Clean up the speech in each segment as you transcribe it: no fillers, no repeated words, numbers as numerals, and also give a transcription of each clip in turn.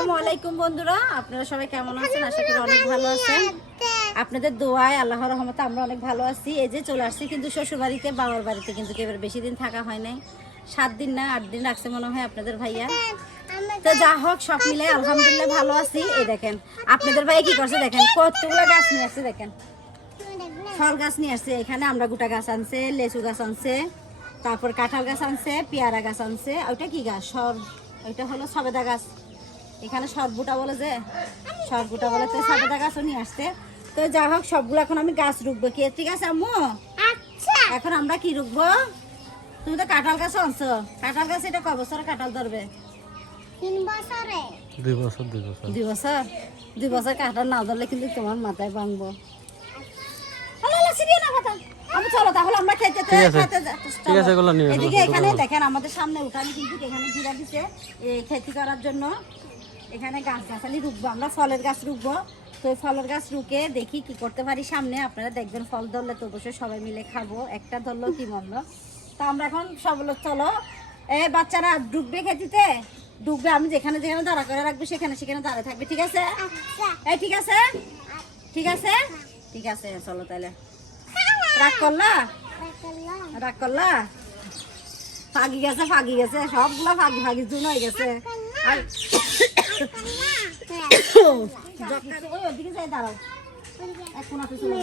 আসসালামু আলাইকুম বন্ধুরা, আপনারা সবাই কেমন আছেন? আশা করি অনেক ভালো আছেন। আপনাদের দোয়ায় আল্লাহর রহমতে আমরা অনেক ভালো আছি। এই যে চলে আসছি কিন্তু শ্বশুর বাড়িতে, বাবার বাড়িতে কিন্তু এবার বেশি দিন থাকা হয় নাই। 7 দিন না 8 দিন রাখছে মনে হয় আপনাদের ভাইয়া। তো যা হোক সব মিলে আলহামদুলিল্লাহ ভালো আছি। এই দেখেন আপনাদের ভাইয়া কি করছে দেখেন, কতগুলো গাছ নিয়ে আসছে দেখেন। ফল গাছ নিয়ে আসছে, এখানে আমরা গোটা গাছ আনছে, লেচু গাছ আনছে, তারপর কাঁঠাল গাছ আনছে, পেয়ারা গাছ আনছে। ওইটা কি গাছ? ওইটা হলো সবেদা গাছ। এখানে সরবুটা বলে, যে সরবুটা বলে, তো সবেদা গাছও নিয়ে আসছে। তো যা হোক সবগুলো এখন আমি গাছ রুখবো। কি ঠিক আছে আম্মু? আচ্ছা, এখন আমরা কি রুখবো? তুমি তো কাঁঠাল গাছ আনছো। কাঁঠাল গাছ এটা কয় বছর কাঁঠাল ধরবে? 3 বছরে। 2 বছর 2 বছর 2 বছর কাঁঠাল না ধরলে কিন্তু তোমার মাথায় ভাঙবো। আমি চলো তাহলে আমরা খেতে এদিকে। এখানে দেখেন আমাদের সামনে উঠানে কিন্তু এখানে ঘিরা দিছে খেতি করার জন্য। এখানে গাছ গাছালি রুখবো, আমরা ফলের গাছ রুখবো। তো ফলের গাছ রুকে দেখি কি করতে পারি সামনে। আপনারা দেখবেন ফল ধরলে তো অবশ্যই সবাই মিলে খাবো, একটা ধরলো কি মন্দ। তো আমরা এখন সব লোক চলো, বাচ্চারা ডুববে খেতিতে, ডুববে। আমি যেখানে যেখানে দাঁড়া করে রাখবো সেখানে সেখানে দাঁড়ায় থাকবে, ঠিক আছে? ঠিক আছে, ঠিক আছে, ঠিক আছে। চলো তাহলে। রাগ করলা? রাগ করলা? ফাঁকি গেছে, ফাঁকি গেছে, সবগুলা ফাঁকি ফাঁকি চুন হয়ে গেছে। আর ওইদিকে যাই দাঁড়াও, এখন আপনি চলে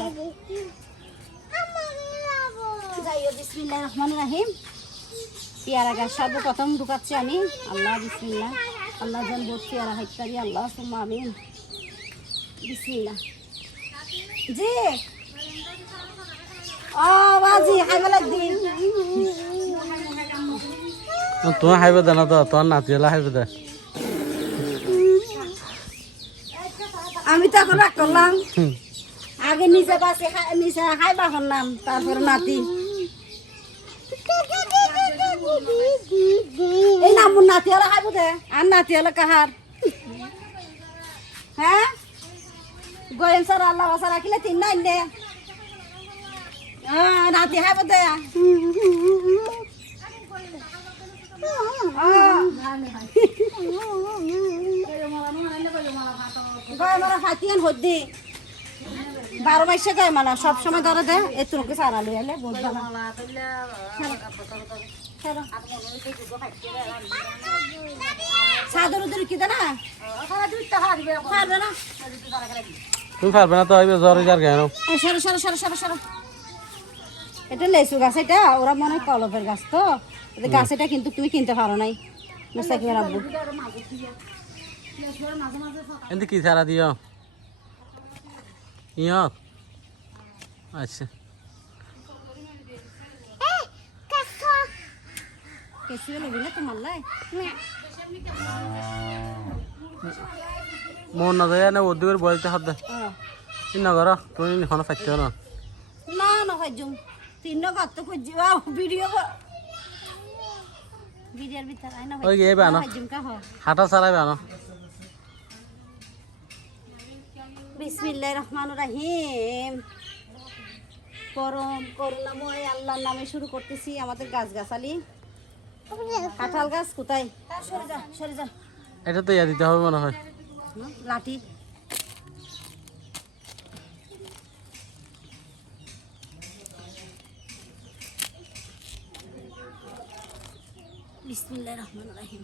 যাইও। বিসমিল্লাহির রহমানির রহিম। পেয়ারা গাছ সর্বপ্রথম ঢুকাচ্ছি আমি। আল্লাহ বিসমিল্লাহ, আল্লাহ যেন বহুত পেয়ারা হাইতারি, আল্লাহ সুম্মা আমিন। বিসমিল্লাহ। জি বাজি খাইবে লাগদিন। তোমার খাইবে দে না, তো তোমার নাতি হলে খাইবে দে। আমি তো এখন রাগ করলাম, আগে নিজে বাসে নিজে খাইবা করলাম, তারপরে নাতি। এই না আমার নাতি হলে খাইব দে, আর নাতি হলে কাহার? হ্যাঁ গোয়েন স্যার আল্লাহ বাসা রাখিলে 3 না দে, নাতি খাইব দে। ফাটিয়ান হদ্দি 12 মাসে গায়ে মালা সবসময় ধরে দে। এত লোকে সারা লিয়ে এলে বুঝবা না। সাদর উদর কি দে না, পারবে না। তুমি পারবে না তো, হইবে জ্বর যার কেন। সরো সরো সরো সরো সরো। এটা লেচু গাছ, এটা ওরা মনে হয় কলপের গাছ। তো গাছ এটা কিন্তু তুমি কিনতে পারো নাই, মুস্তাকিম রাখবো। এতে কি সারা দিও ইয়? আচ্ছা কেসি নেবি না তোমার লাই? মন না যায় না, ওদিকে বলতে হবে না করো তুমি এখন পাইতে না। না না খুঁজুম 3 ঘর তো খুঁজি ভিডিও ভিডিওর ভিতর আই না ওই গে বানো খুঁজুম কা হ। হাঁটা চালাই বানো। বিসমিল্লাহির রহমানির রহিম। পরম করুণাময় আল্লাহর নামে শুরু করতেছি আমাদের গাছ গাছালি। কাঁঠাল গাছ কোথায়? সরে যা, সরে যা। এটা তো ইয়া দিতে হবে মনে হয়, লাঠি। বিসমিল্লাহির রহমানির রহিম।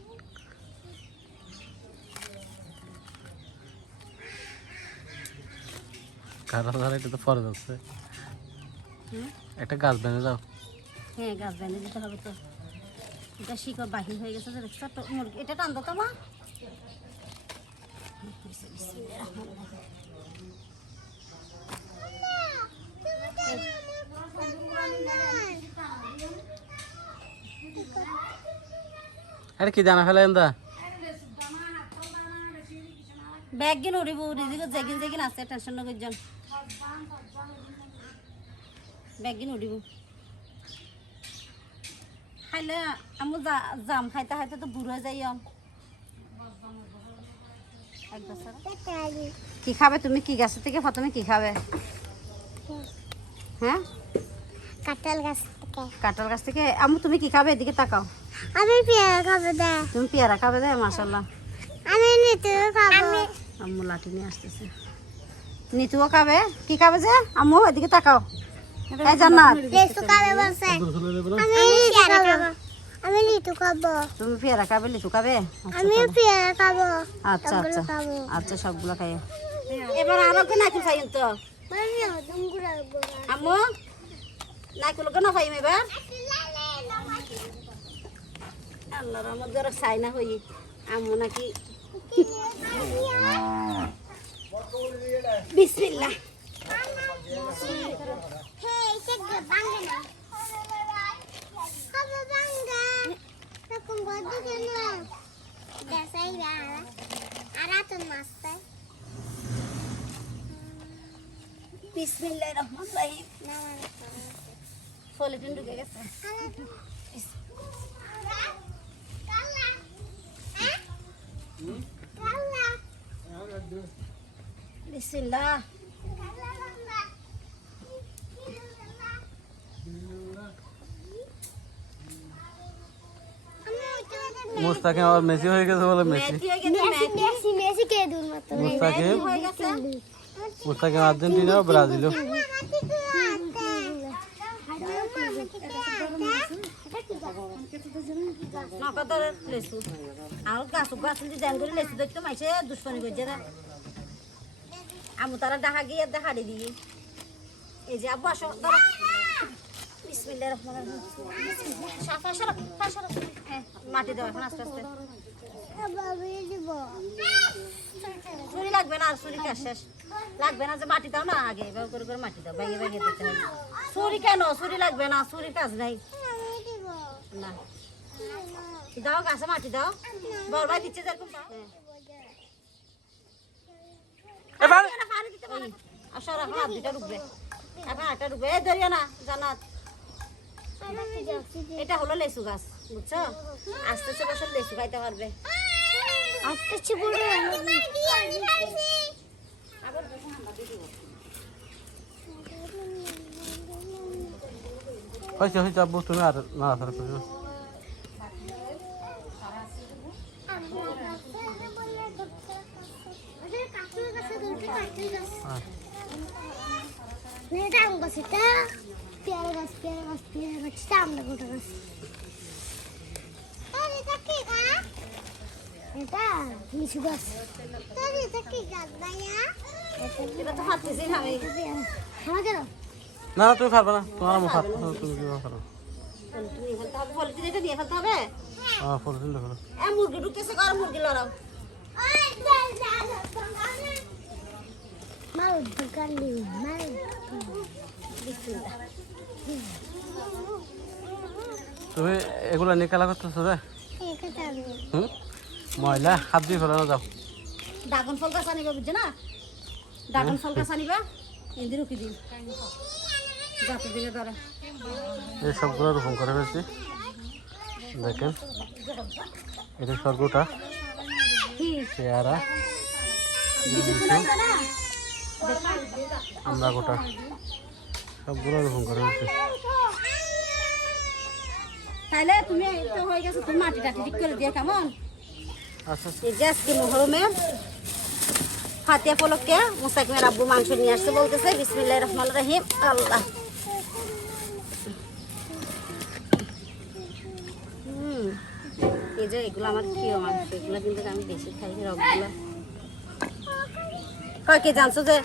কারণ এটা তো ফরজ আছে। একটা গাছ বেঁধে দাও। হ্যাঁ গাছ বেঁধে দিতে হবে তো। এটা শিকড় বাহির হয়ে গেছে, ছোট মুরগি। এটা টান দাও তো মা। আরে কি জানা ফেলে দা ব্যাগ গিন উড়িব, উড়িদিকে যেগিন যেগিন আছে, টেনশন নকর যান। ব্যাগ গিন উড়িব। খাইলে আমি জাম খাইতে খাইতে তো বুড়ো যাই। কি খাবে তুমি? কি গাছ থেকে প্রথমে কি খাবে? হ্যাঁ কাঁঠাল গাছ থেকে। কাঁঠাল গাছ থেকে। আম্মু তুমি কি খাবে? এদিকে তাকাও। আমি পেয়ারা খাবো দে। তুমি পেয়ারা খাবে? দে মাশাআল্লাহ। আমি নিতে খাবো আম্মু লাঠি নিয়ে আসতেছে। নিতুও খাবে। কি খাবে যে আম্মু? এদিকে তাকাও। এই জান্নাত, লেসু খাবে বলছে আমি পেয়ারা খাবো আমি লিচু খাবো তুমি পেয়ারা খাবে, লিচু খাবে? আমি পেয়ারা খাবো আচ্ছা সবগুলো আচ্ছা খাবো আচ্ছা, সবগুলো খাই। এবার আরো কে নাকুল খাইন তো মানে দুমগুড়া আম্মু, নাকুল কেন খাইম এবার? আল্লাহর রহমত করে চাই না হই আম্মু নাকি। বিসমিল্লাহ। হে এটা বাঙ্গা না খাবো বাঙ্গা তখন বড় কেন দেশাই বালা আরাতন মাছটা বিসমিল্লাহির রহমানির রহিম। না মানে ফলিটিন ঢুকে গেছে। কালা কালা বিসমিল্লাহ। মুস্তাকিম আবার মেসি হয়ে গেছে বলে মেসি। মেথি হয়ে গেছে, মেথি মেসি কে দূর মত মুস্তাকিম হয়ে গেছে। মুস্তাকিম আর্জেন্টিনা ও ব্রাজিল। নকদর লেসু আর গাছ দি দেন করে লেসু দেখতে মাইছে দুশ্মনী করছে না। আমু তারা ডাহা গিয়ে দেখাড়ি দিই। এই যে আব্বু আসো ধরো। বিসমিল্লাহির রহমানির রহিম। সাফা সরো, সরো। হ্যাঁ, মাটি দাও এখন আস্তে আস্তে। বাবা দিব ছুরি লাগবে না, আর ছুরি কাজ শেষ। লাগবে না যে মাটি দাও না আগে, এভাবে করে করে মাটি দাও, ভেঙে ভেঙে দিতে হবে। ছুরি কেন? ছুরি লাগবে না, ছুরির কাজ নাই। আমি দিব না দাও, গাছে মাটি দাও। বড় ভাই দিচ্ছে যেরকম দাও। এবার পানি দিতে পারে। আসো এখন হাত দুটা ডুববে, এখন একটা ডুববে। এই ধরিও না জান্নাত। এটা হলো লেসু গাছ, বুঝছো? আস্তে আস্তে বছর লেসু খাইতে পারবে। আজকে চিবুড়ে আবার দেখুন আমরা দিয়ে দিব। হয়েছে হয়েছে আব্বু, তুমি আর নাড়াচাড়া করো। পেয়ারা গাছ আমরা গোটা গাছ এটা লিচু গাছ এটা কি গাছ ভাইয়া এটা তো হাঁটতেছি না আমি। খাওয়া গেল না না তুমি পারবে না, তোমার মুখ হাত তুমি কি পারো? তুমি ফেলতে হবে, পলিথিন এটা নিয়ে ফেলতে হবে। হ্যাঁ পলিথিন দেখো। এ মুরগি ঢুকতেছে, কর মুরগি লড়াও। মাল দোকান নেই মাল বিসমিল্লাহ। তুমি এগুলো নিয়ে খেলা করতেছো রে? এটা আমি হুম, ময়লা হাত দিয়ে ফেলানো যাও। ড্রাগন ফল গাছ আনিবা, বুঝছো না? ড্রাগন ফল গাছ আনিবা, এদিন রুকি দিন যত দিনে ধরে। এই সবগুলো রোপণ করে ফেলছি, দেখেন। এটা সরগুটা, পেয়ারা, আমরা গোটা সবগুলো রোপণ করে ফেলছি। তাইলে তুমি তো হয়ে গেছে, তুমি মাটিটা ঠিক করে দিয়ে কেমন। আচ্ছা এই যে আজকে মুহরমে ফাতিয়া পলককে মুস্তাকিমের আব্বু মাংস নিয়ে আসছে, বলতেছে বিসমিল্লাহির রহমানির রহিম। আল্লাহ। এই যে এগুলো আমার প্রিয় মাংস, এগুলো কিন্তু আমি বেশি খাই, রকগুলো। কে জানছো যে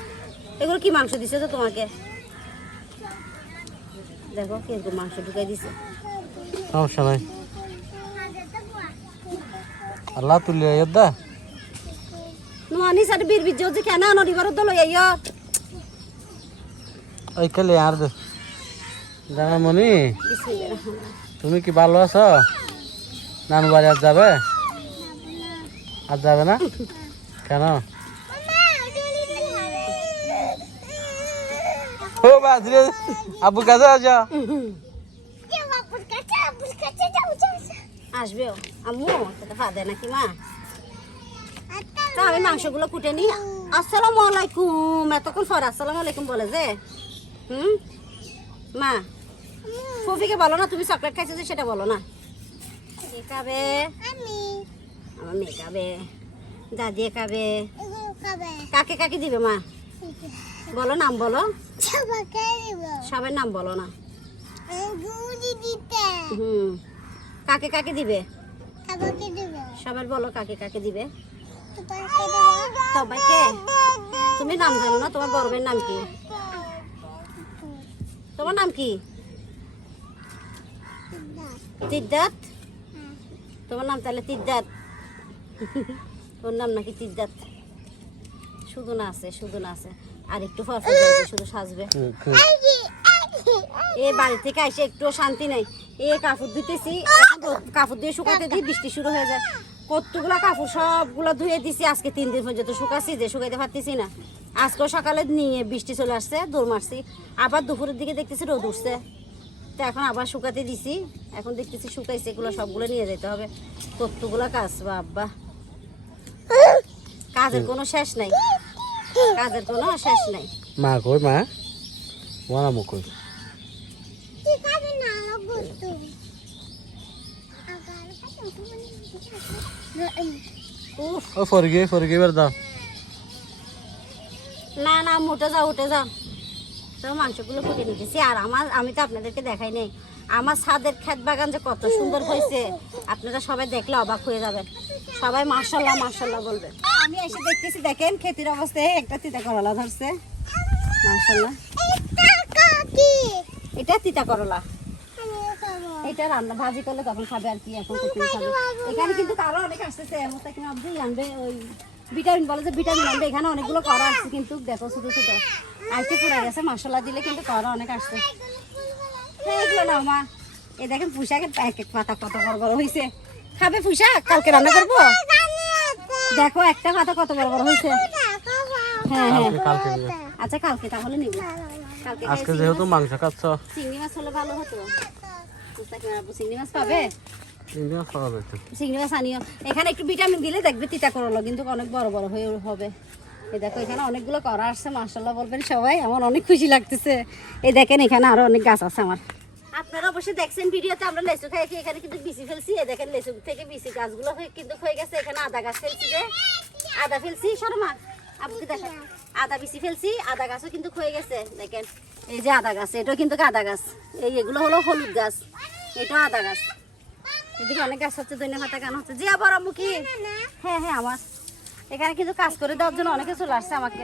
এগুলো কি মাংস দিছে তো তোমাকে? দেখো কিরকম মাংস ঢুকাই দিছে। সমস্যা নাই, আল্লাহ তুলিয়া ইয়দা নুয়ানি সাথে বীর বীজ যে কেন নদীবার তো লই আইয়। ওই কালে আর দে জানামণি, বিসমিল্লাহির রহমানির রহিম। তুমি কি ভালো আছো? নানু বাড়ি আর যাবে? আর যাবে না কেন? ও বাজরে আব্বু কাছে আছো? আসবেও আম্মু, সেটা ফাদে নাকি মা? তা আমি মাংসগুলো কুটে নি। আসসালামু আলাইকুম, এতক্ষণ পর আসসালামু আলাইকুম বলে যে। মা, ফুফিকে বলো না তুমি চকলেট খাইছো যে, সেটা বলো না। কে খাবে? আমি আমার মেয়ে খাবে। দাদিয়ে খাবে। এগুলো খাবে কাকে কাকে দিবে মা? বলো, নাম বলো। সবাইকে দিব সবার নাম বলো না। গুড়ি দিতে কাকে কাকে দিবে? সবাইকে দিব সবার বলো কাকে কাকে দিবে। তোমাকে দেব সবাইকে। তুমি নাম জানো না? তোমার বড় ভাইয়ের নাম কি? তোমার নাম কি? তিদ্দাত। তোমার নাম তাহলে তিদ্দাত। ওর নাম নাকি তিদ্দাত। শুধু না আছে, শুধু না আছে, আর একটু ফরফর করবে, শুধু সাজবে। এ বাড়ি থেকে আসে একটু শান্তি নেই। এ কাপড় ধুতেছি, কাপড় দিয়ে শুকাতে দিই, বৃষ্টি শুরু হয়ে যায়। কতগুলা কাপড় সবগুলো ধুয়ে দিছি, আজকে 3 দিন পর্যন্ত শুকাচ্ছি, যে শুকাইতে পারতেছি না। আজকে সকালে নিয়ে বৃষ্টি চলে আসছে, দৌড় মারছি, আবার দুপুরের দিকে দেখতেছি রোদ উঠছে, তো এখন আবার শুকাতে দিছি। এখন দেখতেছি শুকাইছে, এগুলো সবগুলো নিয়ে যেতে হবে। কতগুলা কাজ, বাবা, কাজের কোনো শেষ নাই, কাজের কোনো শেষ নাই। মা কই? মা ওরা মুখ কই? ঠিক আছে না বলতো উফ, ও ফরগে বার দাও। না না, উঠে যাও, উঠে যাও। তো মাংসগুলো কুটে নিতেছি। আর আমি তো আপনাদেরকে দেখাই নাই, আমার ছাদের ক্ষেত বাগান যে কত সুন্দর হয়েছে, আপনারা সবাই দেখলে অবাক হয়ে যাবেন। সবাই মাশাআল্লাহ মাশাআল্লাহ বলবেন। আমি এসে দেখতেছি, দেখেন ক্ষেতের অবস্থায় একটা তিতা করলা ধরছে, মাশাআল্লাহ। এটা তিতা করলা, এটা রান্না ভাজি করলে তখন খাবে আর কি, এখন কখন খাবে। এখানে কিন্তু আরো অনেক আসতেছে, মোস্তাকিম আব্দুল আনবে ওই ভিটামিন, বলে যে ভিটামিন আনবে। এখানে অনেকগুলো করা আসছে, কিন্তু দেখো ছোট ছোট আইসে পুরা গেছে। মশলা দিলে কিন্তু করা অনেক আসছে। এগুলো না মা, এই দেখেন পুঁইশাকের এক এক পাতা কত বড় বড় হয়েছে। খাবে পুঁইশাক? কালকে রান্না করবো। দেখো একটা পাতা কত বড় বড় হয়েছে। হ্যাঁ হ্যাঁ, কালকে দিবে। আচ্ছা কালকে তাহলে নিব। কালকে আজকে যেহেতু মাংস খাচ্ছ, চিংড়ি মাছ হলে ভালো হতো। চিংড়ি মাছ পাবে? ইন্ডিয়া খাওয়া যেত। চিংড়ি মাছ আনিও। এখানে একটু ভিটামিন দিলে দেখবে তিতা করলো কিন্তু অনেক বড় বড় হয়ে হবে। এই দেখো এখানে অনেকগুলো করা আসছে, মাশাআল্লাহ বলবেন সবাই, আমার অনেক খুশি লাগতেছে। এই দেখেন এখানে আরো অনেক গাছ আছে আমার। আপনারা অবশ্যই দেখছেন ভিডিওতে, আমরা লেচু খাই, এখানে কিন্তু বিচি ফেলছি। এই দেখেন লেচু থেকে বিচি গাছগুলো কিন্তু হয়ে গেছে। এখানে আদা গাছ ফেলছি, যে আদা ফেলছি, শর্মা আপনি দেখেন, আদা বিচি ফেলছি, আদা গাছও কিন্তু হয়ে গেছে। দেখেন এই যে আদা গাছ, এটাও কিন্তু আদা গাছ। এগুলো হলো হলুদ গাছ, এটাও আদা গাছ। এদিকে অনেক গাছ হচ্ছে, ধনিয়া পাতা গান হচ্ছে। জিয়া বড় মুখী, হ্যাঁ হ্যাঁ, আমার এখানে কিন্তু কাজ করে দেওয়ার জন্য অনেকে চলে আসছে আমাকে,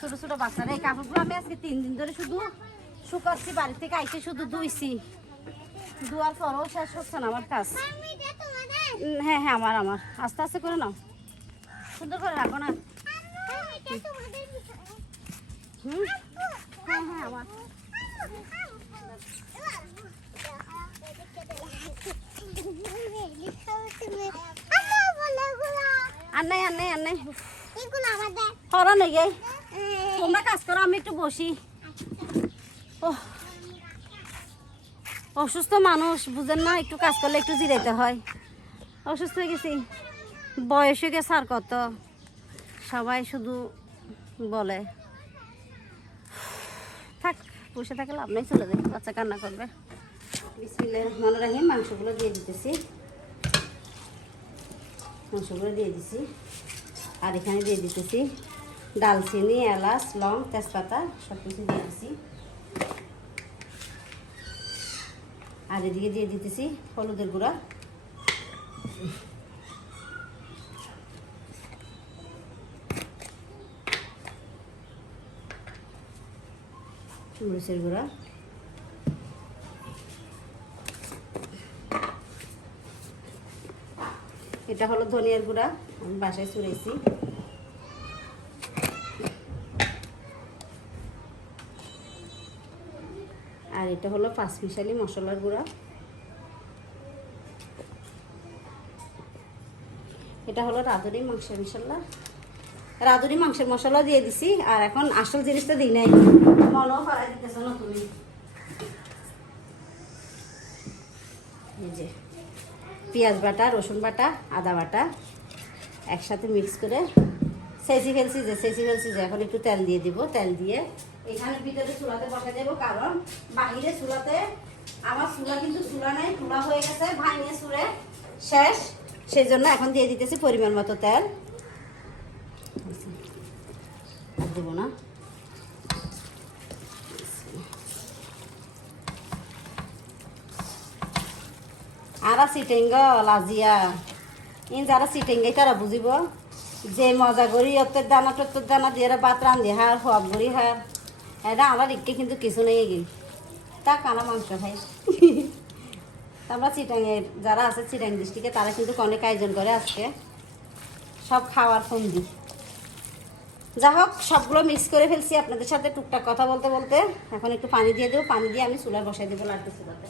ছোট ছোট বাচ্চারা। এই কাপড়গুলো আমি আজকে 3 দিন ধরে শুধু শুকাচ্ছি, বাড়ি থেকে আইসে শুধু ধুইছি, ধোয়ার পরও শেষ হচ্ছে না আমার কাজ। হ্যাঁ হ্যাঁ, আমার আস্তে আস্তে করে নাও, সুন্দর করে রাখো না। হ্যাঁ হ্যাঁ, আমার আর নাই হরা নেই গে। তোমরা কাজ করো, আমি একটু বসি। অসুস্থ মানুষ বুঝেন না, একটু কাজ করলে একটু জিরাইতে হয়। অসুস্থ হয়ে গেছি, বয়স হয়ে গেছে আর কত, সবাই শুধু বলে। থাক, বসে থাকলে লাভ নাই, চলে যাই, বাচ্চা কান্না করবে। বিসমিল্লাহির রহমানির রহিম। মাংসগুলো দিয়ে দিতেছি, মাংসগুলো দিয়ে দিছি। আর এখানে দিয়ে দিতেছি দালচিনি, এলাচ, লং, তেজপাতা সব কিছু দিয়ে দিছি। আর এদিকে দিয়ে দিতেছি হলুদের গুঁড়া, মরিচের গুঁড়া, এটা হলো ধনিয়ার গুঁড়া, আমি বাসায় চুড়েছি। আর এটা হলো 5 মিশালি মশলার গুঁড়া, এটা হলো রাঁধুনি মাংসের মশলা, রাঁধুনি মাংসের মশলা দিয়ে দিছি। আর এখন আসল জিনিসটা দিই নাই, মনেও করাই দিতেছ না তুমি। এই যে পেঁয়াজ বাটা, রসুন বাটা, আদা বাটা একসাথে মিক্স করে সেচি ফেলছি যে এখন একটু তেল দিয়ে দিব। তেল দিয়ে এখানে ভিতরে চুলাতে বসা দেবো, কারণ বাহিরে চুলাতে আমার চুলা কিন্তু চুলা নেই, চুলা হয়ে গেছে ভাঙিয়ে চুলে শেষ। সেই জন্য এখন দিয়ে দিতেছি পরিমাণ মতো তেল। দেবো না। আরা সিটেঙ্গ লাজিয়া ইন যারা সিটেঙ্গাই তারা বুঝিব যে মজা করি অত্তর দানা দিয়ে ভাত রান্ধি হার হব করি হার এটা আমার ইকে কিন্তু কিছু নেই গি তা কানা মাংস খাই। আমরা চিটাঙের যারা আছে চিটাং ডিস্ট্রিক্টে তারা কিন্তু অনেক আয়োজন করে আজকে সব খাওয়ার ফন্দি। যা হোক সবগুলো মিক্স করে ফেলছি আপনাদের সাথে টুকটাক কথা বলতে বলতে। এখন একটু পানি দিয়ে দেবো, পানি দিয়ে আমি চুলায় বসাই দেবো লাড্ডু চুলাতে।